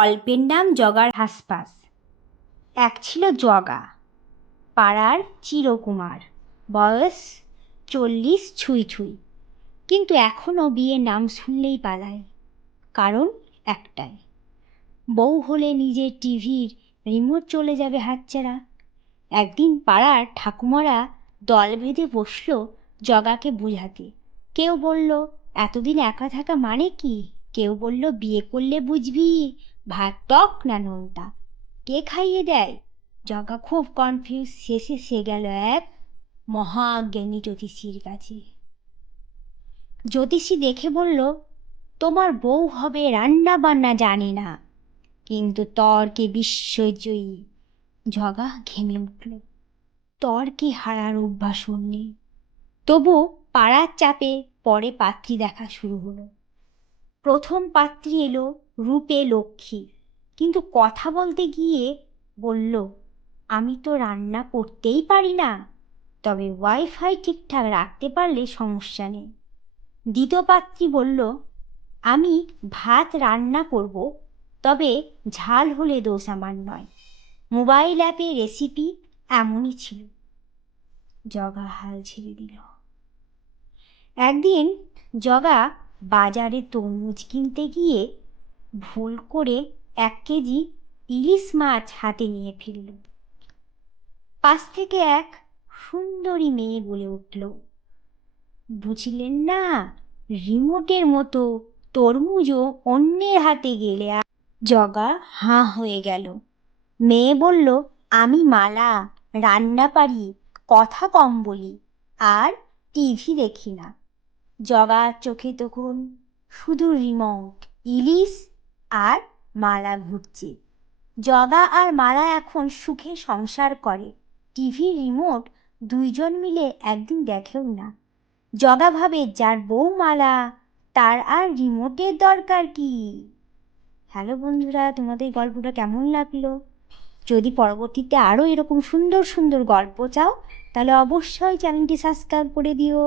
গল্পের নাম জগার হাসপাস। এক ছিল জগা, পাড়ার চিরকুমার, বয়স 40 ছুঁই ছুঁই। কিন্তু এখনও বিয়ের নাম শুনলেই পালায়। কারণ একটাই, বউ হলে নিজের টিভির রিমোট চলে যাবে হাতছাড়া। একদিন পাড়ার ঠাকুমারা দল বেঁধে বসল জগাকে বুঝাতে। কেউ বলল এতদিন একা থাকা মানে কি, কেউ বলল বিয়ে করলে বুঝবি ভাত টক না নোনতা, কে খাইয়ে দেয়। জগা খুব কনফিউজ। শেষে সে গেল এক মহাজ্ঞানী জ্যোতিষীর কাছে। জ্যোতিষী দেখে বলল, তোমার বউ হবে রান্না বান্না জানে না, কিন্তু তর্কে বিশ্বজয়ী। জগা ঘেমে উঠল, তর্কে হারার অভ্যাস ওর নেই। তবু পাড়ার চাপে পরে পাত্রী দেখা শুরু হলো। প্রথম পাত্রী এলো রূপে লক্ষ্মী, কিন্তু কথা বলতে গিয়ে বলল, আমি তো রান্না করতেই পারি না, তবে ওয়াইফাই ঠিকঠাক রাখতে পারলে সমস্যা নেই। দ্বিতীয় পাত্রী বলল, আমি ভাত রান্না করব, তবে ঝাল হলে দোষ আমার নয়। মোবাইল অ্যাপে রেসিপি এমনই ছিল। জগা হাল ছেড়ে দিল। একদিন জগা বাজারে তরমুজ কিনতে গিয়ে ভুল করে 1 কেজি ইলিশ মাছ হাতে নিয়ে ফিরল। পাশ থেকে এক সুন্দরী মেয়ে বলে উঠল, বুঝলেন না, রিমোটের মতো তরমুজও অন্যের হাতে গেলে। জগা হাঁ হয়ে গেল। মেয়ে বলল, আমি মালা, রান্না পারি, কথা কম বলি, আর টিভি দেখি না। জগার চোখে তখন শুধু রিমোট, ইলিশ আর মালা ঘুরছে। জগা আর মালা এখন সুখে সংসার করে। টিভি রিমোট দুইজন মিলে একদিন দেখেও না। জগা ভাবে, যার বউ মালা তার আর রিমোটের দরকার কি। হ্যালো বন্ধুরা, তোমাদের গল্পটা কেমন লাগলো? যদি পরবর্তীতে আরও এরকম সুন্দর সুন্দর গল্প চাও, তাহলে অবশ্যই চ্যানেলটি সাবস্ক্রাইব করে দিও।